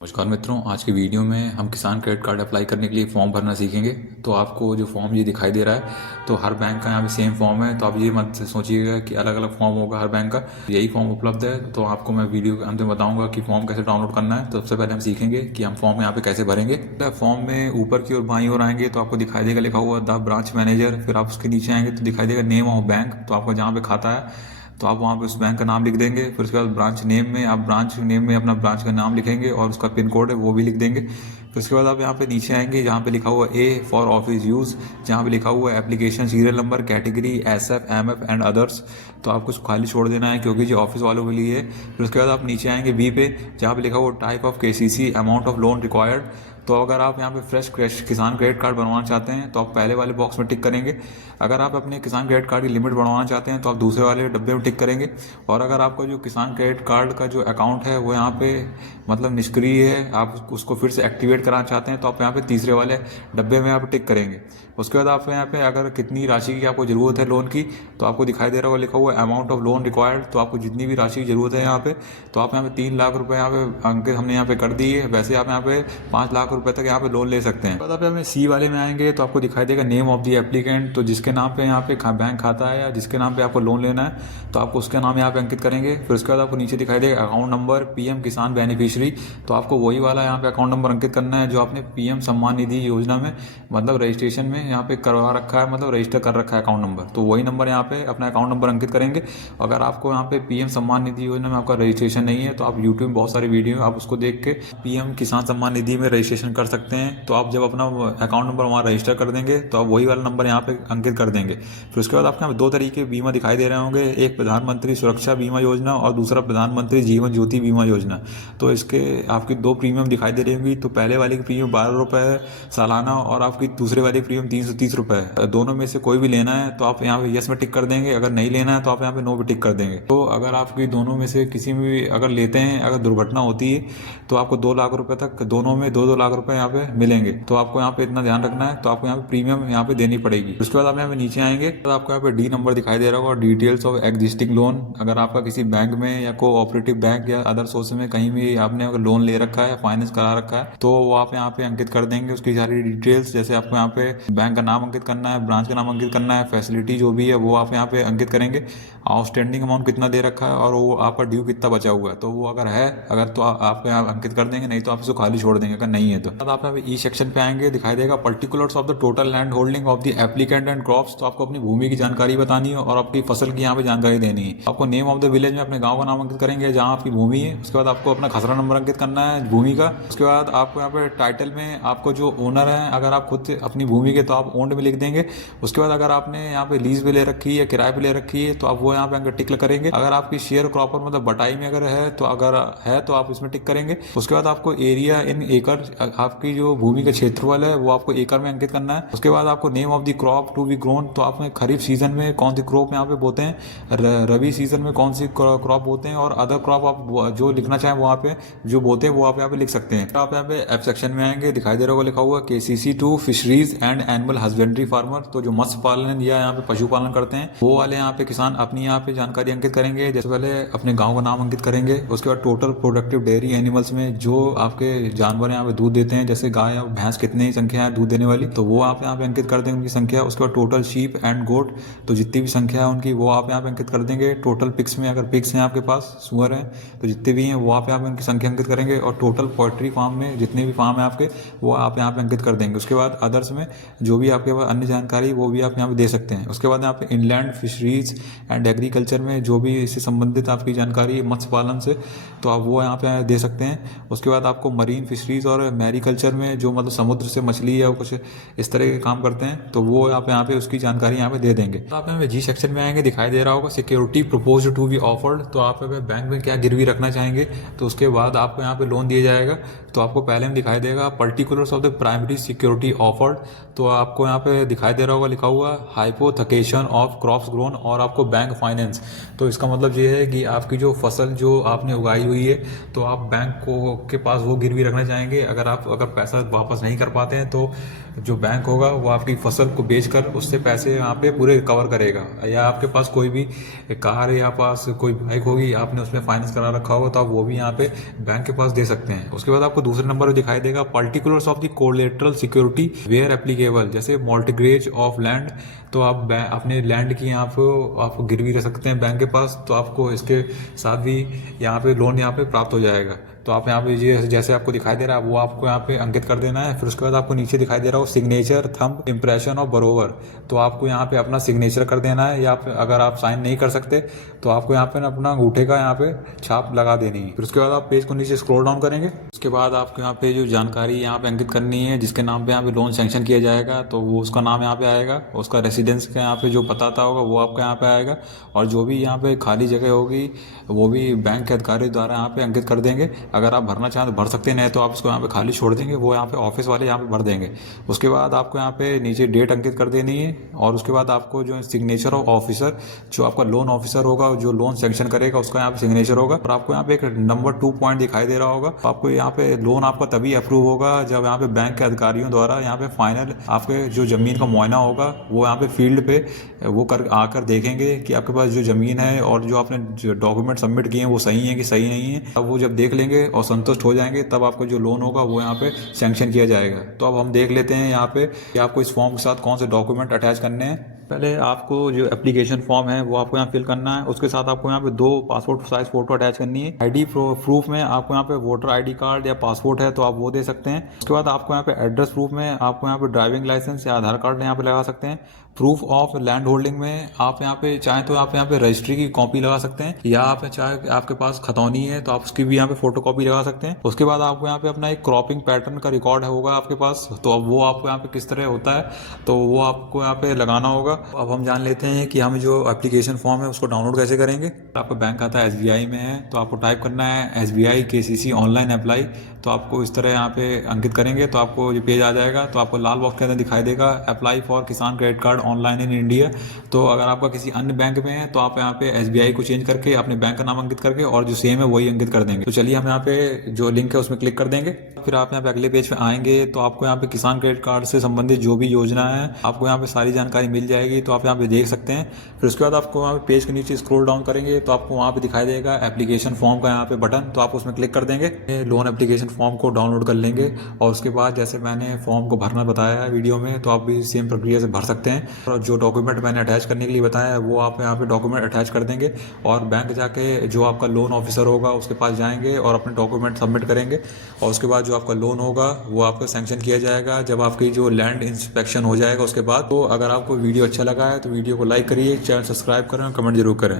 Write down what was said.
नमस्कार मित्रों, आज की वीडियो में हम किसान क्रेडिट कार्ड अप्लाई करने के लिए फॉर्म भरना सीखेंगे। तो आपको जो फॉर्म ये दिखाई दे रहा है, तो हर बैंक का यहाँ पे सेम फॉर्म है। तो आप ये मत सोचिएगा कि अलग अलग फॉर्म होगा हर बैंक का, यही फॉर्म उपलब्ध है। तो आपको मैं वीडियो के अंत में बताऊंगा कि फॉर्म कैसे डाउनलोड करना है। तो सबसे पहले हम सीखेंगे कि हम फॉर्म यहाँ पे कैसे भरेंगे। फॉर्म में ऊपर की ओर बाईं ओर आएंगे तो आपको दिखाई देगा लिखा हुआ द ब्रांच मैनेजर। फिर आप उसके नीचे आएंगे तो दिखाई देगा नेम ऑफ बैंक। तो आपका जहाँ पे खाता है तो आप वहाँ पे उस बैंक का नाम लिख देंगे। फिर उसके बाद ब्रांच नेम में आप ब्रांच नेम में अपना ब्रांच का नाम लिखेंगे और उसका पिन कोड है वो भी लिख देंगे। फिर उसके बाद आप यहाँ पे नीचे आएंगे जहाँ पे लिखा हुआ ए फॉर ऑफिस यूज़, जहाँ पे लिखा हुआ है application serial number, category SF MF and others. तो आपको खाली छोड़ देना है क्योंकि जो ऑफिस वालों के लिए है। फिर उसके बाद आप नीचे आएंगे बी पे जहाँ पे लिखा हुआ type of KCC, amount of loan required. तो अगर आप यहाँ पे फ्रेश किसान क्रेडिट कार्ड बनवाना चाहते हैं तो आप पहले वाले बॉक्स में टिक करेंगे। अगर आप अपने किसान क्रेडिट कार्ड की लिमिट बढ़वाना चाहते हैं तो आप दूसरे वाले डब्बे में टिक करेंगे। और अगर आपका जो किसान क्रेडिट कार्ड का जो अकाउंट है वो यहाँ पे मतलब निष्क्रिय है, आप उसको फिर से एक्टिवेट कराना चाहते हैं तो आप यहाँ पे तीसरे वाले डब्बे में यहाँ पे टिक करेंगे। उसके बाद आप यहाँ पे अगर कितनी राशि की आपको ज़रूरत है लोन की, तो आपको दिखाई दे रहा होगा लिखा हुआ अमाउंट ऑफ लोन रिक्वायर्ड। तो आपको जितनी भी राशि की ज़रूरत है यहाँ पे, तो आप यहाँ पे 3 लाख रुपए यहाँ पे अंकित हमने यहाँ पे कर दी है। वैसे आप यहाँ पे 5 लाख रुपए तक यहाँ पे लोन ले सकते हैं। बाद आप यहाँ पे सी वाले में आएंगे तो आपको दिखाई देगा नेम ऑफ द एप्लीकेंट। तो जिसके नाम पे यहाँ पे बैंक खाता है या जिसके नाम पे आपको लोन लेना है तो आपको उसका नाम यहाँ पे अंकित करेंगे। फिर उसके बाद आपको नीचे दिखाई देगा अकाउंट नंबर PM किसान बेनिफिशियरी। तो आपको वही वाला यहाँ पे अकाउंट नंबर अंकित करना है जो आपने PM सम्मान निधि योजना में मतलब रजिस्ट्रेशन में यहाँ पे करवा रखा है, मतलब रजिस्टर कर रखा है अकाउंट नंबर। तो वही नंबर यहाँ पे अपना अकाउंट नंबर अंकित करेंगे। अगर आपको यहाँ पे PM सम्मान निधि योजना में आपका रजिस्ट्रेशन नहीं है तो आप यूट्यूब में बहुत सारी वीडियो आप उसको देख के PM किसान सम्मान निधि में रजिस्ट्रेशन कर सकते हैं। तो आप जब अपना अकाउंट नंबर वहाँ रजिस्टर कर देंगे तो आप वही वाला नंबर यहाँ पे अंकित कर देंगे। फिर उसके बाद आपके यहाँ 2 तरीके बीमा दिखाई दे रहे होंगे, एक प्रधानमंत्री सुरक्षा बीमा योजना और दूसरा प्रधानमंत्री जीवन ज्योति बीमा योजना। तो इसके आपकी 2 प्रीमियम दिखाई दे रही होंगी। तो पहले वाले की प्रीमियम 12 रुपये सालाना और आपकी दूसरे वाली प्रीमियम 330 रुपये है। दोनों में से कोई भी लेना है तो आप यहाँ पे यस में टिक कर देंगे, अगर नहीं लेना है तो आप यहाँ पे नो पे टिक कर देंगे। तो अगर आपकी दोनों में से किसी में भी अगर लेते हैं, अगर दुर्घटना होती है तो आपको 2 लाख रुपए तक दोनों में 2-2 लाख रुपए यहाँ पे मिलेंगे। तो आपको यहाँ पे इतना ध्यान रखना है। तो आपको यहाँ पे प्रीमियम यहाँ पे देनी पड़ेगी। उसके बाद आप यहाँ पे नीचे आएंगे तो आपको यहाँ पे D नंबर दिखाई दे रहा होगा, डिटेल्स ऑफ एग्जिस्टिंग लोन। अगर आपका किसी बैंक में या कोऑपरेटिव बैंक या अदर सोर्स में कहीं भी आपने अगर लोन ले रखा है, फाइनेंस करा रखा है, तो वो आप यहाँ पे अंकित कर देंगे उसकी सारी डिटेल्स। जैसे आपको यहाँ पे बैंक का नाम अंकित करना है, ब्रांच का नाम अंकित करना है, फैसिलिटी जो भी है वो आप यहाँ पे अंकित करेंगे, आउटस्टैंडिंग अमाउंट कितना दे रखा है और वो आपका ड्यू कितना बचा हुआ है। तो वो अगर तो आप यहाँ अंकित कर देंगे, नहीं तो आप इसको खाली छोड़ देंगे अगर नहीं है तो। आप यहाँ पे ई सेक्शन पे आएंगे, दिखाई देगा particulars of the total land holding of the applicant and crops. तो आपको अपनी भूमि की जानकारी बतानी है और आपकी फसल की यहाँ पे जानकारी देनी है। आपको नेम ऑफ द विलेज में अपने गांव का नाम अंकित करेंगे जहाँ आपकी भूमि है। उसके बाद आपको अपना खसरा नंबर अंकित करना है भूमि का। उसके बाद आपको यहाँ पे टाइटल में आपको जो ओनर है, अगर आप खुद अपनी भूमि के तो आप ओन्ड में लिख देंगे। उसके बाद अगर आपने यहाँ पे लीज पे ले रखी है या किराए पे ले रखी है तो आप वो यहाँ पे अंकित टिक करेंगे। अगर आपकी शेयर क्रॉपर मतलब बटाई में अगर है तो आप इसमें टिक करेंगे। उसके बाद आपको एरिया इन एकड़, आपकी जो भूमि का क्षेत्रफल है वो आपको एकड़ में अंकित करना है। उसके बाद आपको name of the crop to be grown. तो आप खरीफ सीजन में कौन सी क्रॉप यहाँ पे बोते हैं, रबी सीजन में कौन सी क्रॉप बोते हैं और अदर क्रॉप आप जो लिखना चाहें वहाँ पे जो बोते हैं वो आप यहाँ पे लिख सकते हैं। आप यहाँ पे एफ सेक्शन में आएंगे, दिखाई दे रहा होगा लिखा हुआ KCC to fisheries and animal husbandry farmer. तो जो मत्स्य पालन या यहाँ पे पशुपालन करते हैं वो वाले यहाँ पे किसान अपनी यहाँ पे जानकारी अंकित करेंगे। जैसे पहले अपने गाँव का नाम अंकित करेंगे। उसके बाद टोटल प्रोडक्टिव डेयरी एनिमल्स में जो आपके जानवर यहाँ पे दूध देते हैं, जैसे गाय और भैंस कितनी संख्या है दूध देने वाली, तो वो आप यहाँ पे अंकित कर देंगे उनकी संख्या। उसके बाद टोटल शीप एंड गोट, तो जितनी भी संख्या है उनकी वो आप यहाँ पे अंकित कर देंगे। टोटल पिग्स में अगर पिग्स हैं आपके पास, सुअर हैं, तो जितने भी हैं वो आप यहाँ पे उनकी संख्या अंकित करेंगे। और टोटल पोल्ट्री फार्म में जितने भी फार्म है आपके वो आप यहाँ पे अंकित कर देंगे। उसके बाद अदर्स में जो भी आपके पास अन्य जानकारी वो भी आप यहाँ पे दे सकते हैं। उसके बाद यहाँ पे इनलैंड फिशरीज एंड एग्रीकल्चर में जो भी इससे संबंधित आपकी जानकारी मत्स्य पालन से, तो आप वो यहाँ पे दे सकते हैं। उसके बाद आपको मरीन फिशरीज और मैरीकल्चर में जो मतलब समुद्र से मछली या कुछ इस तरह के काम करते हैं तो वो आप यहाँ पे उसकी जानकारी यहाँ पे दे देंगे। तो आप यहाँ पे जी सेक्शन में आएंगे, दिखाई दे रहा होगा security proposed to be offered. तो आप बैंक में क्या गिरवी रखना चाहेंगे तो उसके बाद आपको यहाँ पे लोन दिया जाएगा। तो आपको पहले में दिखाई देगा particulars of the primary security offered. तो आपको यहाँ पे दिखाई दे रहा होगा लिखा हुआ हाइपोथेकेशन ऑफ क्रॉप्स ग्रोन और आपको बैंक फाइनेंस। तो इसका मतलब ये है कि आपकी जो फसल जो आपने उगाई हुई है तो आप बैंक को के पास वो गिरवी रखना चाहेंगे। अगर पैसा वापस नहीं कर पाते हैं तो जो बैंक होगा वो आपकी फसल को बेचकर उससे पैसे यहाँ पे पूरे कवर करेगा। या आपके पास कोई भी कार या पास कोई बाइक होगी, आपने उसमें फाइनेंस करा रखा होगा, तो आप वो भी यहाँ पे बैंक के पास दे सकते हैं। उसके बाद आपको दूसरे नंबर पर दिखाई देगा particulars of the collateral security where applicable, जैसे मॉर्टगेज ऑफ लैंड। तो आप अपने लैंड की यहाँ पे आप गिरवी रख सकते हैं बैंक के पास, तो आपको इसके साथ भी यहाँ पे लोन यहाँ पे प्राप्त हो जाएगा। तो आप यहाँ पे ये जैसे आपको दिखाई दे रहा है वो आपको यहाँ पे अंकित कर देना है। फिर उसके बाद आपको नीचे दिखाई दे रहा हो सिग्नेचर थंब इम्प्रेशन ऑफ बरोवर, तो आपको यहाँ पे अपना सिग्नेचर कर देना है। या अगर आप साइन नहीं कर सकते तो आपको यहाँ पे अपना अंगूठे का यहाँ पे छाप लगा देनी है। फिर उसके बाद आप पेज को नीचे स्क्रॉल डाउन करेंगे। उसके बाद आपको यहाँ पे जो जानकारी यहाँ पे अंकित करनी है जिसके नाम पे यहाँ पे लोन सैंक्शन किया जाएगा, तो वो उसका नाम यहाँ पे आएगा, उसका रेसिडेंस का यहाँ पे जो बताता होगा वो आपका यहाँ पे आएगा। और जो भी यहाँ पे खाली जगह होगी वो भी बैंक के अधिकारी द्वारा यहाँ पे अंकित कर देंगे। अगर आप भरना चाहें तो भर सकते हैं, नहीं तो आप इसको यहाँ पे खाली छोड़ देंगे, वो यहाँ पे ऑफिस वाले यहाँ पे भर देंगे। उसके बाद आपको यहाँ पे नीचे डेट अंकित कर देनी है। और उसके बाद आपको जो सिग्नेचर ऑफ ऑफिसर, जो आपका लोन ऑफिसर होगा जो लोन सैंक्शन करेगा उसका यहाँ पे सिग्नेचर होगा। और आपको यहाँ पे एक नंबर 2 पॉइंट दिखाई दे रहा होगा। आपको यहाँ पे लोन आपका तभी अप्रूव होगा जब यहाँ पे बैंक के अधिकारियों द्वारा यहाँ पे फाइनल आपके जो जमीन का मुआयना होगा वो यहाँ पे फील्ड पे वो कर आकर देखेंगे कि आपके पास जो जमीन है और जो आपने जो डॉक्यूमेंट सबमिट किए हैं वो सही है कि सही नहीं है। अब वो जब देख लेंगे और संतुष्ट हो जाएंगे तब आपका जो लोन होगा वो यहाँ पे सैंक्शन किया जाएगा। तो अब हम देख लेते हैं यहाँ पे कि आपको इस फॉर्म के साथ कौन से डॉक्यूमेंट अटैच करने हैं। पहले आपको जो एप्लीकेशन फॉर्म है वो आपको यहाँ फिल करना है। उसके साथ आपको यहाँ पे 2 पासपोर्ट साइज फोटो अटैच करनी है। आईडी प्रूफ में आपको यहाँ पे वोटर आईडी कार्ड या पासपोर्ट है तो आप वो दे सकते हैं। उसके बाद आपको यहाँ पे एड्रेस प्रूफ में आपको यहाँ पे ड्राइविंग लाइसेंस या आधार कार्ड यहाँ पे लगा सकते हैं। प्रूफ ऑफ लैंड होल्डिंग में आप यहाँ पे चाहें तो आप यहाँ पे रजिस्ट्री की कॉपी लगा सकते हैं, या आप चाहे आपके पास खतौनी है तो आप उसकी भी यहाँ पे फोटो कॉपी लगा सकते हैं। उसके बाद आपको यहाँ पे अपना एक क्रॉपिंग पैटर्न का रिकॉर्ड होगा आपके पास, तो अब वो आपको यहाँ पे किस तरह होता है तो वो आपको यहाँ पे लगाना होगा। अब हम जान लेते हैं कि हम जो एप्लीकेशन फॉर्म है उसको डाउनलोड कैसे करेंगे। आपका बैंक खाता SBI में है तो आपको टाइप करना है SBI KCC ऑनलाइन अप्लाई। तो आपको इस तरह यहाँ पे अंकित करेंगे तो आपको जो पेज आ जाएगा, तो आपको लाल बॉक्स के अंदर दिखाई देगा अप्लाई फॉर किसान credit card online in India. तो अगर आपका किसी अन्य बैंक में है तो आप यहाँ पे SBI को चेंज करके अपने बैंक का नाम अंकित करके और जो सेम है वही अंकित कर देंगे। तो चलिए हम यहाँ पे जो लिंक है उसमें क्लिक कर देंगे। फिर आप यहाँ पे अगले पेज पे आएंगे तो आपको यहाँ पे किसान क्रेडिट कार्ड से संबंधित जो भी योजना है आपको यहाँ पे सारी जानकारी मिल जाएगी, तो आप यहाँ पे देख सकते हैं। फिर उसके बाद आपको यहाँ पे पेज के नीचे स्क्रॉल डाउन करेंगे तो आपको वहाँ पे दिखाई देगा एप्लीकेशन फॉर्म का यहाँ पे बटन, तो आप उसमें क्लिक कर देंगे। लोन एप्लीकेशन फॉर्म को डाउनलोड कर लेंगे और उसके बाद जैसे मैंने फॉर्म को भरना बताया है वीडियो में, तो आप भी सेम प्रक्रिया से भर सकते हैं। और जो डॉक्यूमेंट मैंने अटैच करने के लिए बताया है वो आप यहाँ पे डॉक्यूमेंट अटैच कर देंगे और बैंक जाके जो आपका लोन ऑफिसर होगा उसके पास जाएंगे और अपने डॉक्यूमेंट सबमिट करेंगे। और उसके बाद जो आपका लोन होगा वो आपका सैंक्शन किया जाएगा जब आपकी जो लैंड इंस्पेक्शन हो जाएगा उसके बाद। तो अगर आपको वीडियो अच्छा लगा है तो वीडियो को लाइक करिए, चैनल सब्सक्राइब करें और कमेंट जरूर करें।